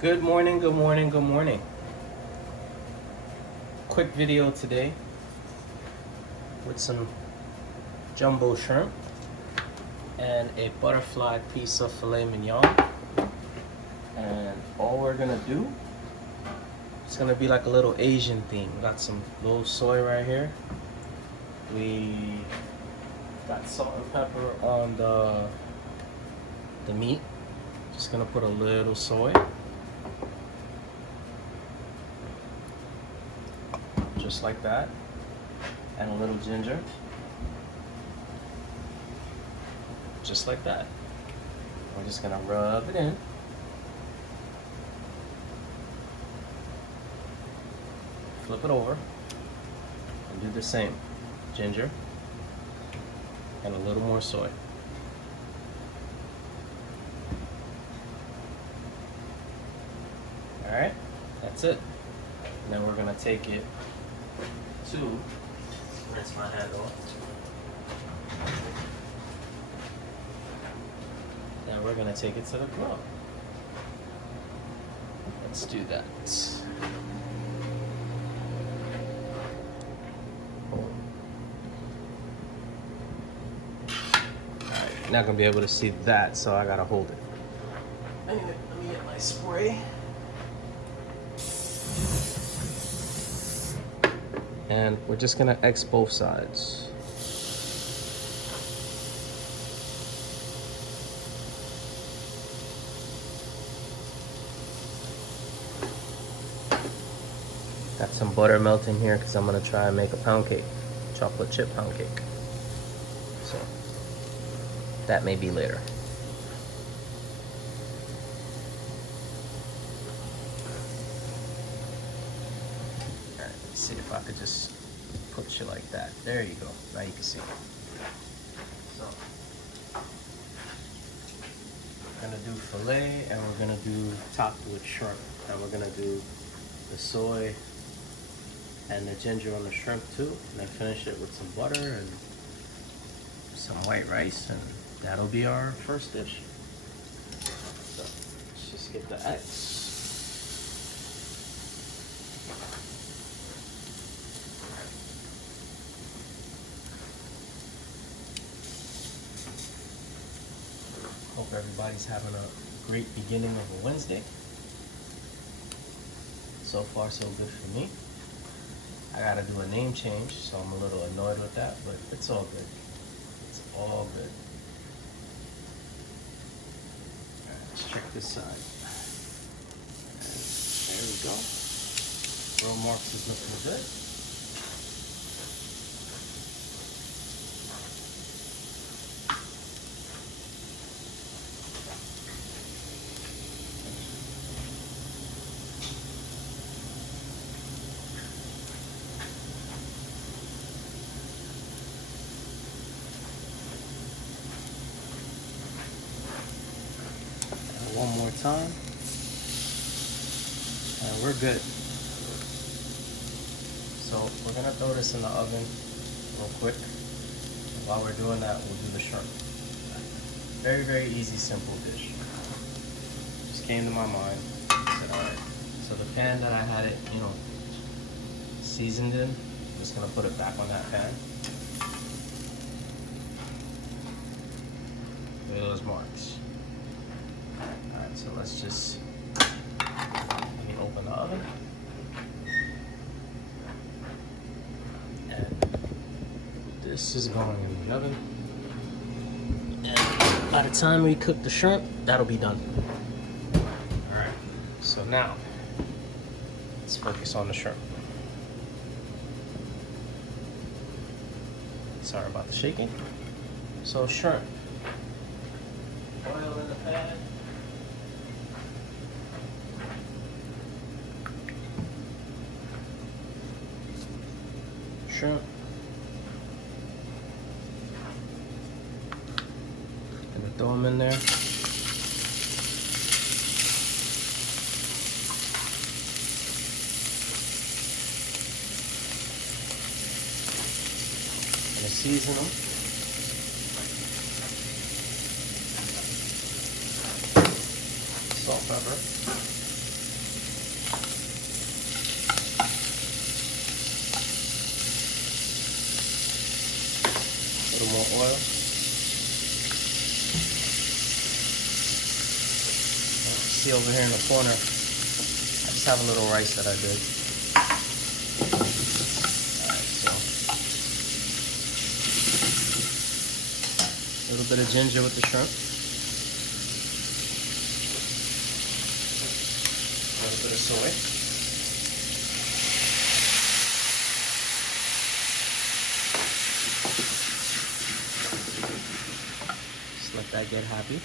Good morning, good morning, good morning. Quick video today with some jumbo shrimp and a butterfly piece of filet mignon. And all we're gonna do, it's gonna be like a little Asian theme. We got some little soy right here. We got salt and pepper on the meat. Just gonna put a little soy. Just like that, and a little ginger, just like that. We're just gonna rub it in. Flip it over, and do the same. Ginger, and a little more soy. All right, that's it. And then we're gonna take it to, rinse my hand off. Now we're gonna take it to the grill. Let's do that. Alright, you're not gonna be able to see that, so I gotta hold it. Let me get my spray. And we're just gonna X both sides. Got some butter melting here because I'm gonna try and make a pound cake, chocolate chip pound cake. So that may be later. See if I could just put you like that. There you go. Now you can see. So we're gonna do filet, and we're gonna do topped with shrimp, and we're gonna do the soy and the ginger on the shrimp too, and then finish it with some butter and some white rice, and that'll be our first dish. So let's just get the X. Hope everybody's having a great beginning of a Wednesday. So far, so good for me. I gotta do a name change, so I'm a little annoyed with that, but it's all good. It's all good. All right, let's check this side. And there we go. Roll marks is looking good. One more time, and we're good. So we're gonna throw this in the oven real quick. While we're doing that, we'll do the shrimp. Very, very easy, simple dish. Just came to my mind. I said, all right. So the pan that I had it, seasoned in, I'm just gonna put it back on that pan. Look at those marks. Alright, so let's just, let me open the oven. And this is going in the oven. And by the time we cook the shrimp, that'll be done. Alright, so now, let's focus on the shrimp. Sorry about the shaking. So shrimp. Oil in the pan. Shrimp. Gonna throw them in there. Gonna season them. Salt, pepper. more oil. See over here in the corner, I just have a little rice that I did. Alright, so a little bit of ginger with the shrimp. A little bit of soy. Just let that get happy.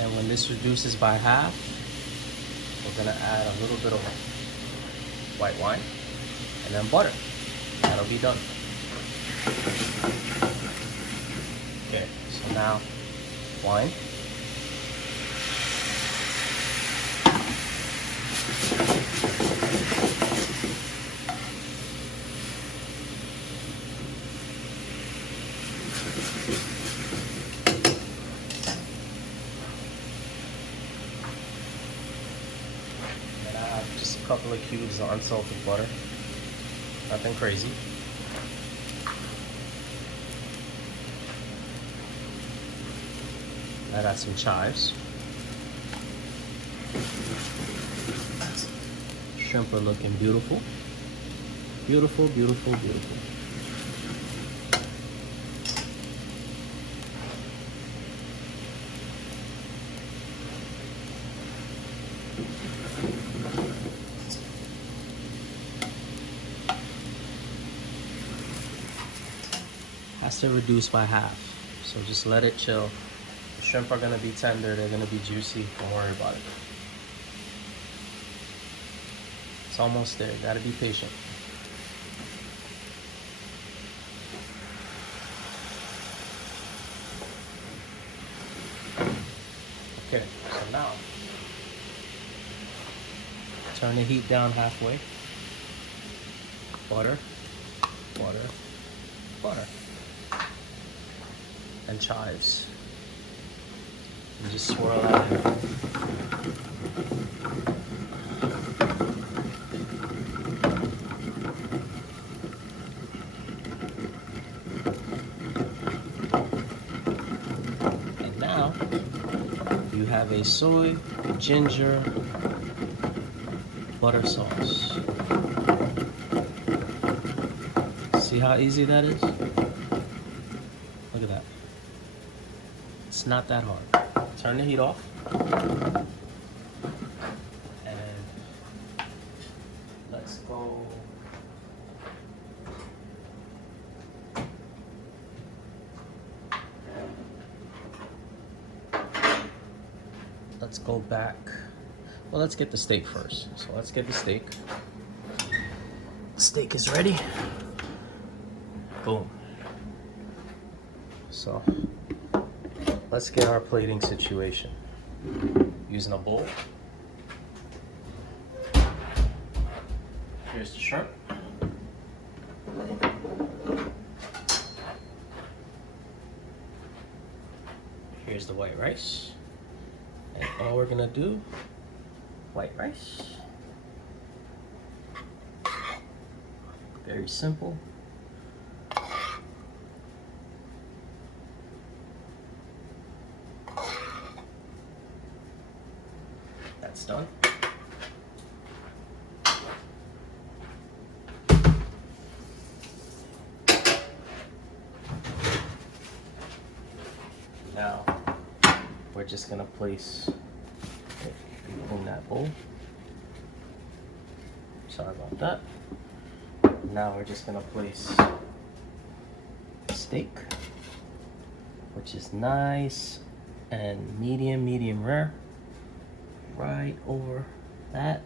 And when this reduces by half, we're gonna add a little bit of white wine and then butter. That'll be done. Okay, so now wine. And I have just a couple of cubes of unsalted butter. Nothing crazy. I got some chives. Shrimp are looking beautiful. Beautiful, beautiful, beautiful. Has to reduce by half. So just let it chill. The shrimp are gonna be tender, they're gonna be juicy, don't worry about it. It's almost there, gotta be patient. Okay, so now, turn the heat down halfway. Butter, butter, butter. And chives. And just swirl that in. And now you have a soy, ginger, butter sauce. See how easy that is? Look at that. It's not that hard. Turn the heat off. And let's go. Let's go back. Well, let's get the steak first. So let's get the steak. The steak is ready. Boom. So let's get our plating situation. Using a bowl. Here's the shrimp. Here's the white rice. And all we're gonna do, white rice. Very simple. That's done. Now, we're just gonna place it in that bowl. Sorry about that. Now we're just gonna place the steak, which is nice and medium rare, right over that,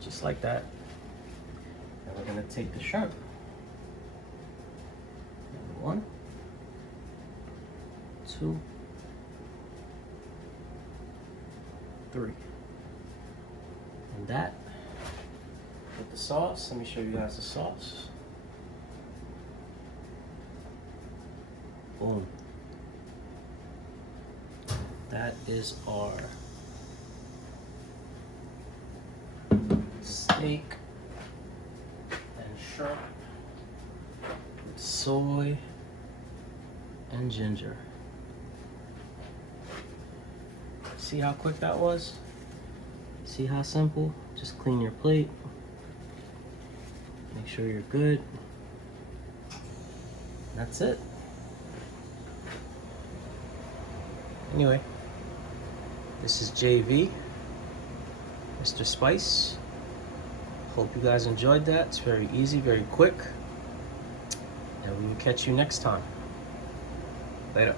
just like that. And we're gonna take the shrimp. One, two, three. And that with the sauce, let me show you guys the sauce. Boom. That is our steak and shrimp with soy and ginger. See how quick that was? See how simple? Just clean your plate. Make sure you're good. That's it. Anyway, this is JV, Mr. Spice. Hope you guys enjoyed that. It's very easy, very quick. And we will catch you next time. Later.